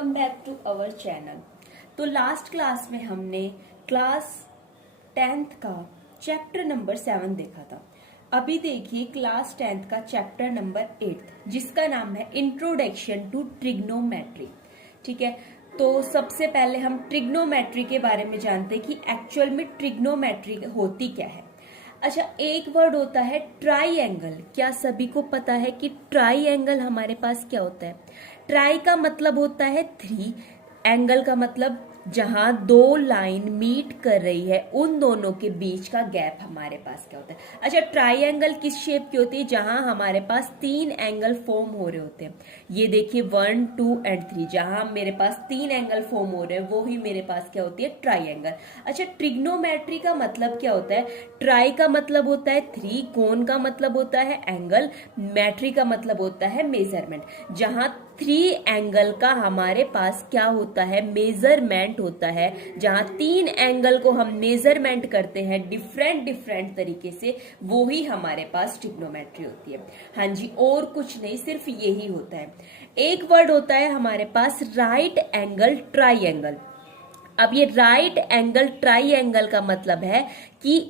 Welcome back to our channel. तो last class में हमने क्लास 10th का चैप्टर नंबर 7 देखा था। अभी देखिए क्लास 10th का चैप्टर नंबर 8 जिसका नाम है इंट्रोडक्शन टू ट्रिग्नोमेट्री। ठीक है, तो सबसे पहले हम ट्रिग्नोमेट्री के बारे में जानते हैं कि एक्चुअल में ट्रिग्नोमेट्री होती क्या है। अच्छा, एक वर्ड होता है ट्राइएंगल। क्या सभी को पता है कि ट्राइएंगल हमारे पास क्या होता है? ट्राई का मतलब होता है 3, एंगल का मतलब जहां दो लाइन मीट कर रही है उन दोनों के बीच का गैप हमारे पास क्या होता है। अच्छा, ट्राइएंगल किस शेप की होती है? जहां हमारे पास 3 एंगल फॉर्म हो रहे होते हैं। ये देखिए 1, 2 एंड 3, जहां मेरे पास 3 एंगल फॉर्म हो रहे हैं वो ही मेरे पास क्या होती है? ट्राइएंगल। अच्छा, ट्रिग्नोमेट्री का मतलब क्या होता है? ट्राई का मतलब होता है 3, कोन का मतलब होता है एंगल, मेट्री का मतलब होता है मेजरमेंट। जहां 3 एंगल का हमारे पास क्या होता है? मेजरमेंट होता है। जहां 3 एंगल को हम मेजरमेंट करते हैं डिफरेंट तरीके से, वो ही हमारे पास ट्रिग्नोमेट्री होती है। हाँ जी, और कुछ नहीं, सिर्फ यही होता है। एक वर्ड होता है हमारे पास राइट एंगल ट्राइएंगल। अब ये राइट एंगल ट्राइएंगल का मतलब है कि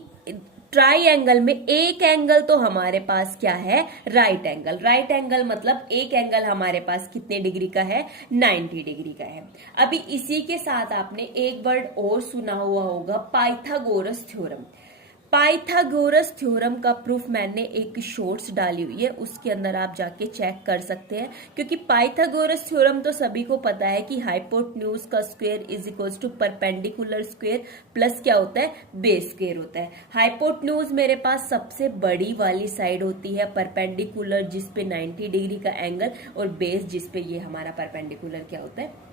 ट्राइएंगल में एक एंगल तो हमारे पास क्या है? Right angle. राइट एंगल मतलब एक एंगल हमारे पास कितने डिग्री का है? 90 डिग्री का है। अभी इसी के साथ आपने एक वर्ड और सुना हुआ होगा, पाइथागोरस थ्योरम। पाइथागोरस थ्योरम का प्रूफ मैंने एक शॉर्ट्स डाली हुई है, उसके अंदर आप जाके चेक कर सकते हैं। क्योंकि पाइथागोरस थ्योरम तो सभी को पता है कि हाइपोटेन्यूज का square is equals to perpendicular square plus क्या होता है? बेस स्क्वायर होता है। हाइपोटेन्यूज मेरे पास सबसे बड़ी वाली साइड होती है, परपेंडिकुलर जिसपे 90 डिग्री का एंगल, और बेस जिसपे ये हमारा परपेंडिकुलर क्या होता है?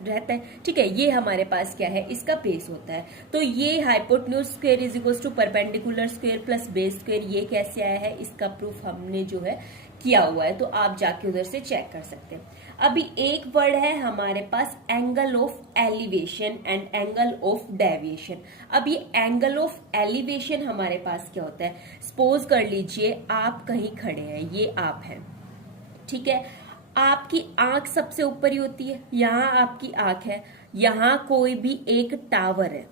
रहता है। ठीक है, ये हमारे पास क्या है? इसका बेस होता है। तो ये hypotenuse square is equals to perpendicular square plus base square, ये कैसे आया है? इसका प्रूफ हमने जो है किया हुआ है, तो आप जाके उधर से चेक कर सकते हैं। अभी एक वर्ड है हमारे पास angle of elevation and angle of deviation. अब ये एंगल ऑफ एलिवेशन हमारे पास क्या होता है? सपोज कर लीजिए आप कहीं खड़े हैं, ये आप हैं, ठीक है, आपकी आंख सबसे ऊपर ही होती है, यहां आपकी आंख है, यहां कोई भी एक टावर है,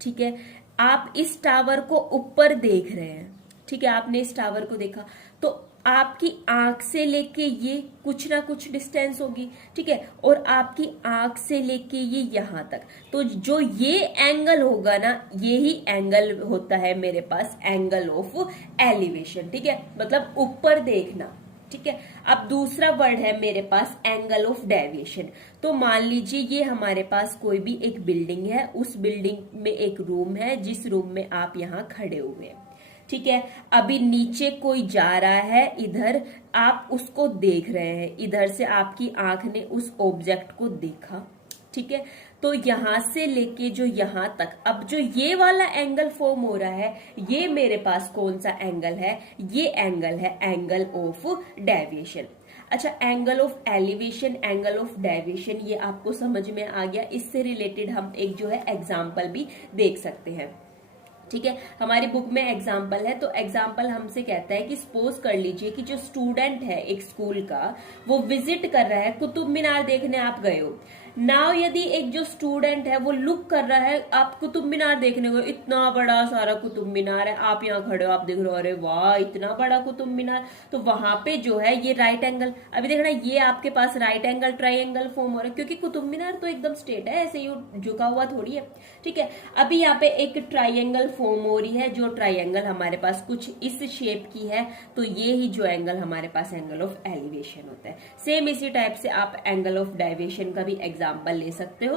ठीक है, आप इस टावर को ऊपर देख रहे हैं, ठीक है, आपने इस टावर को देखा, तो आपकी आंख से लेके ये कुछ ना कुछ डिस्टेंस होगी, ठीक है, और आपकी आंख से लेके ये यहां तक, तो जो ये एंगल होगा ना, ये ही एंगल होता है मेरे पास एंगल ऑफ एलिवेशन। ठीक है, मतलब ऊपर देखना। ठीक है, अब दूसरा वर्ड है मेरे पास एंगल ऑफ डेविएशन। तो मान लीजिए ये हमारे पास कोई भी एक बिल्डिंग है, उस बिल्डिंग में एक रूम है, जिस रूम में आप यहाँ खड़े हुए हैं, ठीक है, अभी नीचे कोई जा रहा है, इधर आप उसको देख रहे हैं, इधर से आपकी आंख ने उस ऑब्जेक्ट को देखा, ठीक है, तो यहां से लेके जो यहां तक, अब जो ये वाला एंगल फॉर्म हो रहा है, ये मेरे पास कौन सा एंगल है? ये एंगल है एंगल ऑफ डेविएशन। अच्छा, angle of elevation, angle of deviation, ये आपको समझ में आ गया। इससे रिलेटेड हम एक जो है एग्जाम्पल भी देख सकते हैं। ठीक है, हमारी बुक में एग्जाम्पल है, तो एग्जाम्पल हमसे कहता है कि सपोज कर लीजिए कि जो स्टूडेंट है एक स्कूल का, वो विजिट कर रहा है, कुतुब मीनार देखने आप गए हो। नाउ यदि एक जो स्टूडेंट है वो लुक कर रहा है, आप कुतुब मीनार देखने गए, इतना बड़ा सारा कुतुब मीनार है, आप यहाँ खड़े हो, आप देख रहे हो, अरे वाह इतना बड़ा कुतुब मीनार, तो वहां पे जो है ये राइट एंगल, अभी देखना ये आपके पास राइट एंगल ट्राइएंगल फॉर्म हो रहा है, क्योंकि कुतुब मीनार तो एकदम स्ट्रेट है, ऐसे ही झुका हुआ थोड़ी है। ठीक है, अभी यहाँ पे एक ट्राइएंगल फॉर्म हो रही है, जो ट्राइएंगल हमारे पास कुछ इस शेप की है, तो ये ही जो एंगल हमारे पास एंगल ऑफ एलिवेशन होता है। सेम इसी टाइप से आप एंगल ऑफ डेविएशन का भी एग्जाम्पल ले सकते हो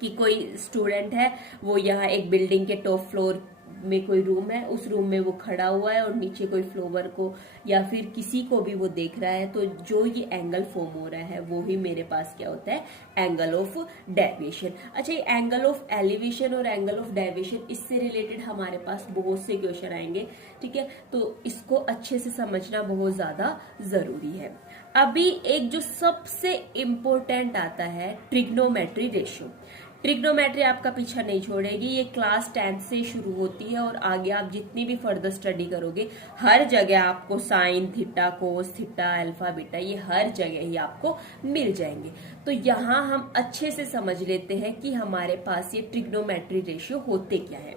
कि कोई स्टूडेंट है, वो यहाँ एक बिल्डिंग के टॉप फ्लोर में कोई रूम है, उस रूम में वो खड़ा हुआ है और नीचे कोई फ्लोवर को या फिर किसी को भी वो देख रहा है, तो जो ये एंगल फॉर्म हो रहा है वो ही मेरे पास क्या होता है? Angle of deviation. अच्छा, ये एंगल ऑफ एलिवेशन और एंगल ऑफ डेविएशन, इससे रिलेटेड हमारे पास बहुत से क्वेश्चन आएंगे। ठीक है, तो इसको अच्छे से समझना बहुत ज्यादा जरूरी है। अभी एक जो सबसे इंपॉर्टेंट आता है ट्रिग्नोमेट्री रेशियो। ट्रिग्नोमेट्री आपका पीछा नहीं छोड़ेगी। ये क्लास 10th से शुरू होती है और आगे आप जितनी भी फर्दर स्टडी करोगे हर जगह आपको sine theta, cos theta, alpha beta, ये हर जगह ही आपको मिल जाएंगे। तो यहाँ हम अच्छे से समझ लेते हैं कि हमारे पास ये ट्रिग्नोमेट्री रेशियो होते क्या है।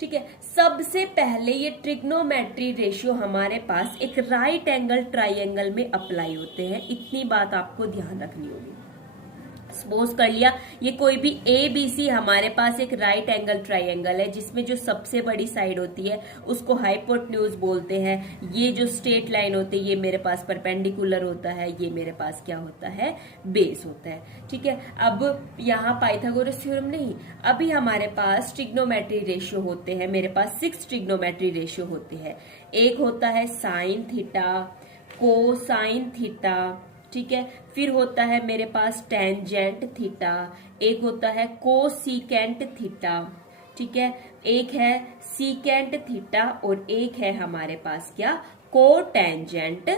ठीक है, सबसे पहले ये ट्रिग्नोमेट्री रेशियो हमारे पास एक राइट एंगल ट्राइंगल में अप्लाई होते हैं। इतनी बात आपको ध्यान रखनी होगी। सपोज कर लिया ये कोई भी ABC हमारे पास एक राइट एंगल ट्राइंगल है जिसमें जो सबसे बड़ी साइड होती है उसको हाइपोटेन्यूज बोलते हैं। ये जो स्ट्रेट लाइन होती है ये मेरे पास परपेंडिकुलर होता है, ये मेरे पास क्या होता है, बेस होता है। ठीक है, अब यहाँ पाइथागोरस थ्योरम नहीं, अभी हमारे पास ट्रिग्नोमेट्री रेशियो होते हैं। मेरे पास 6 ट्रिग्नोमेट्री रेशियो होते हैं। एक होता है साइन थीटा, कोसाइन थीटा, ठीक है, फिर होता है मेरे पास टेंजेंट थीटा, एक होता है कोसिकेंट थीटा, ठीक है, एक है सीकेंट थीटा और एक है हमारे पास क्या, कोटेंजेंट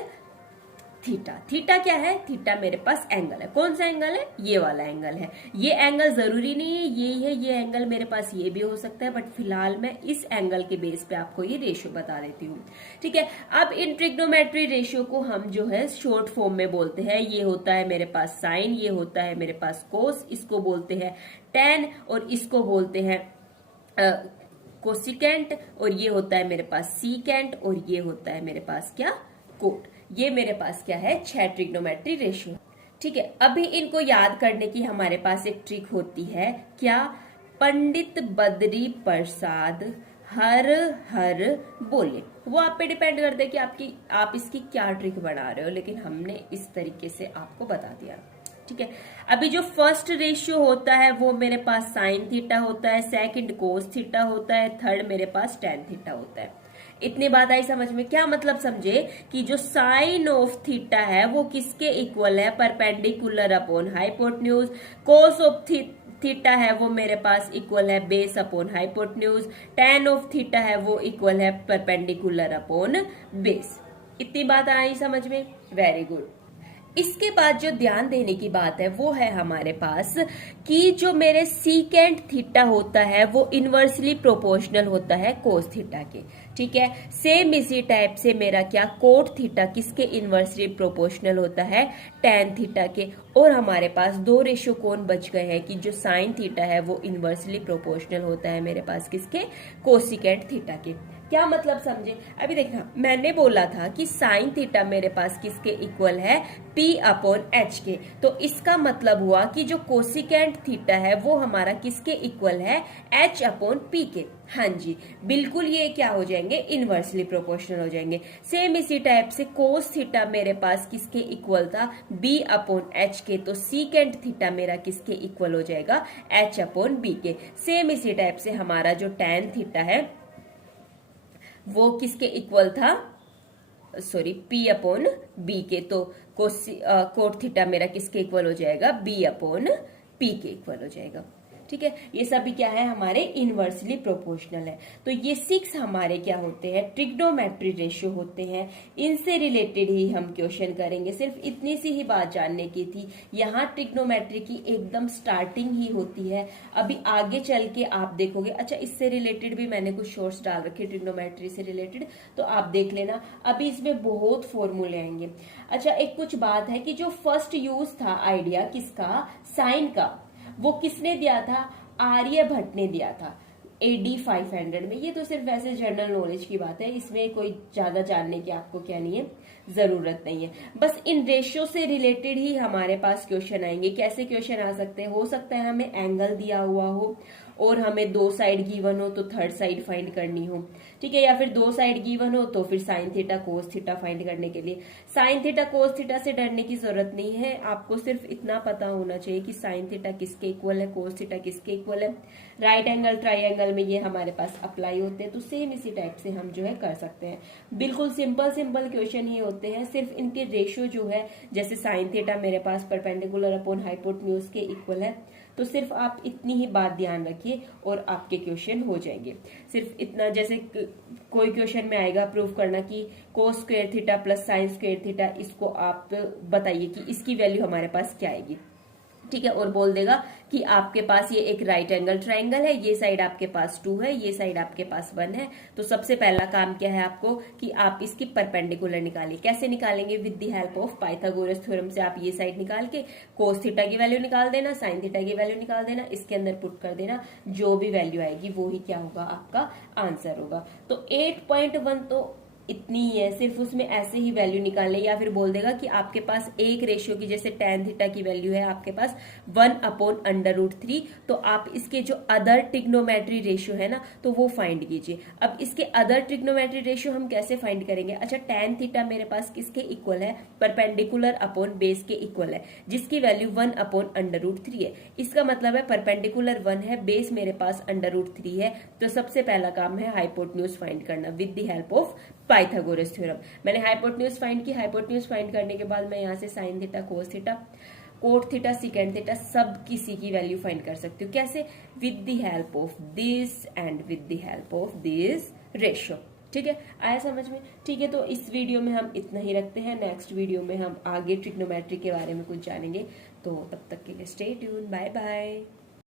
थीटा। थीटा क्या है, थीटा मेरे पास एंगल है। कौन सा एंगल है, ये वाला एंगल है। ये एंगल जरूरी नहीं है यही है, ये एंगल मेरे पास ये भी हो सकता है, बट फिलहाल मैं इस एंगल के बेस पे आपको ये रेशियो बता देती हूँ। ठीक है, अब इन ट्रिग्नोमेट्री रेशियो को हम जो है शॉर्ट फॉर्म में बोलते हैं। ये होता है मेरे पास साइन, ये होता है मेरे पास कोस, इसको बोलते हैं टेन और इसको बोलते हैं कोसिकेंट, और ये होता है मेरे पास सीकेंट और ये होता है मेरे पास क्या, कोट। ये मेरे पास क्या है, 6 ट्रिग्नोमेट्री रेशियो। ठीक है, अभी इनको याद करने की हमारे पास एक ट्रिक होती है। क्या, पंडित बद्री प्रसाद हर हर बोले। वो आप पे डिपेंड करता है कि आप इसकी क्या ट्रिक बना रहे हो, लेकिन हमने इस तरीके से आपको बता दिया। ठीक है, अभी जो फर्स्ट रेशियो होता है वो मेरे पास साइन थीटा होता है, सेकंड कोस थीटा होता है, थर्ड मेरे पास टेन थीटा होता है। इतनी बात आई समझ में? क्या मतलब समझे कि जो साइन ऑफ थीटा है वो किसके इक्वल है, perpendicular upon hypotenuse. Cos of theta है वो मेरे पास इक्वल है base upon hypotenuse. Ten of theta है वो इक्वल है परपेंडिकुलर अपॉन बेस। इतनी बात आई समझ में? Very good. इसके बाद जो ध्यान देने की बात है वो है हमारे पास कि जो मेरे सीकेंट थीटा होता है वो इनवर्सली प्रोपोर्शनल होता है कोस थीटा के। ठीक है, सेम इसी टाइप से मेरा क्या, कोट थीटा किसके इनवर्सली प्रोपोर्शनल होता है, टेन थीटा के। और हमारे पास दो रेशियो कौन बच गए हैं कि जो साइन थीटा है वो इनवर्सली प्रोपोर्शनल होता है मेरे पास किसके, कोसिकेंट थीटा के। क्या मतलब समझे? अभी देखना, मैंने बोला था कि साइन थीटा मेरे पास किसके इक्वल है, P अपॉन H के। तो इसका मतलब हुआ कि जो कोसिकेंट थीटा है वो हमारा किसके इक्वल है, H अपॉन P के। हाँ जी, बिल्कुल ये क्या हो जाएंगे, इनवर्सली प्रोपोर्शनल हो जाएंगे। सेम इसी टाइप से कोस थीटा मेरे पास किसके इक्वल था, B अपॉन H के। तो सीकेंट थीटा मेरा किसके इक्वल हो जाएगा, H अपॉन B के। सेम इसी टाइप से हमारा जो टेन थीटा है वो किसके इक्वल था, सॉरी, P अपॉन B के। तो कोट थीटा मेरा किसके इक्वल हो जाएगा, B अपॉन P के इक्वल हो जाएगा। ठीक है, ये सभी क्या है, हमारे इनवर्सली प्रोपोर्शनल है। तो ये 6 हमारे क्या होते हैं, ट्रिग्नोमेट्री रेशियो होते हैं। इनसे रिलेटेड ही हम क्वेश्चन करेंगे। सिर्फ इतनी सी ही बात जानने की थी। यहाँ ट्रिग्नोमेट्री की एकदम स्टार्टिंग ही होती है। अभी आगे चल के आप देखोगे, अच्छा इससे रिलेटेड भी मैंने कुछ शॉर्ट्स डाल रखे ट्रिग्नोमेट्री से रिलेटेड, तो आप देख लेना। अभी इसमें बहुत फॉर्मूले आएंगे। अच्छा, एक कुछ बात है कि जो फर्स्ट यूज था आइडिया किसका, साइन का, वो किसने दिया था, आर्यभट्ट ने दिया था AD 500 में। ये तो सिर्फ वैसे जनरल नॉलेज की बात है, इसमें कोई ज्यादा जानने की आपको क्या नहीं है, जरूरत नहीं है। बस इन रेशियो से रिलेटेड ही हमारे पास क्वेश्चन आएंगे। कैसे क्वेश्चन आ सकते हैं, हो सकता है हमें एंगल दिया हुआ हो और हमें 2 साइड गिवन हो तो थर्ड साइड फाइंड करनी हो। ठीक है, या फिर 2 साइड गिवन हो तो फिर sine theta cos theta find करने के लिए। साइन थीटा कोस थीटा से डरने की जरूरत नहीं है, आपको सिर्फ इतना पता होना चाहिए कि साइन थीटा किसके इक्वल है, कोस थीटा किसके इक्वल है। राइट एंगल ट्राइंगल में ये हमारे पास अप्लाई होते हैं, तो सेम इसी टाइप से हम जो है कर सकते हैं। बिल्कुल सिंपल सिंपल क्वेश्चन ही होते हैं। सिर्फ इनके रेशियो जो है, जैसे साइन थीटा मेरे पास परपेंडिकुलर अपॉन हाइपोटेन्यूज के इक्वल है, तो सिर्फ आप इतनी ही बात ध्यान रखिए और आपके क्वेश्चन हो जाएंगे। सिर्फ इतना, जैसे कोई क्वेश्चन में आएगा प्रूव करना कि cos square theta plus sine square theta, इसको आप बताइए कि इसकी वैल्यू हमारे पास क्या आएगी। ठीक है, और बोल देगा कि आपके पास ये एक राइट एंगल ट्राइंगल है, ये साइड आपके पास 2 है, ये साइड आपके पास 1 है। तो सबसे पहला काम क्या है आपको कि आप इसकी परपेंडिकुलर निकालिए। कैसे निकालेंगे? With the help of Pythagoras theorem से आप ये साइड निकाल के कोस थीटा की वैल्यू निकाल देना, साइन थीटा की वैल्यू निकाल देना, इसके अंदर पुट कर देना, जो भी वैल्यू आएगी वो ही क्या होगा, आपका आंसर होगा। तो 8.1 तो इतनी ही है, सिर्फ उसमें ऐसे ही वैल्यू निकालने, या फिर बोल देगा कि आपके पास एक रेशियो की, जैसे tan थीटा की वैल्यू है आपके पास 1/√3, तो आप इसके जो अदर ट्रिग्नोमेट्री रेशियो है ना, तो वो फाइंड कीजिए। अब इसके अदर ट्रिग्नोमेट्री रेशियो हम कैसे फाइंड करेंगे? अच्छा, tan थीटा मेरे पास किसके इक्वल है? परपेंडिकुलर अपॉन बेस के इक्वल है, जिसकी वैल्यू 1/√3 है। इसका मतलब है परपेंडिकुलर 1 है, बेस मेरे पास √3 है। तो सबसे पहला काम है हाइपोटेन्यूज फाइंड करना with the help of Pythagoras theorem. मैंने हाइपोटेन्यूज फाइंड की, हाइपोटेन्यूज फाइंड करने के बाद मैं यहाँ से sine theta, cos theta, cot theta, secant theta, सब किसी की वैल्यू फाइंड कर सकती हूँ। कैसे? With the help of this and with the help of this ratio. ठीक है, आया समझ में? ठीक है, तो इस वीडियो में हम इतना ही रखते हैं। नेक्स्ट वीडियो में हम आगे ट्रिग्नोमेट्री के बारे में कुछ जानेंगे। तो तब तक के लिए स्टे ट्यून, बाय बाय।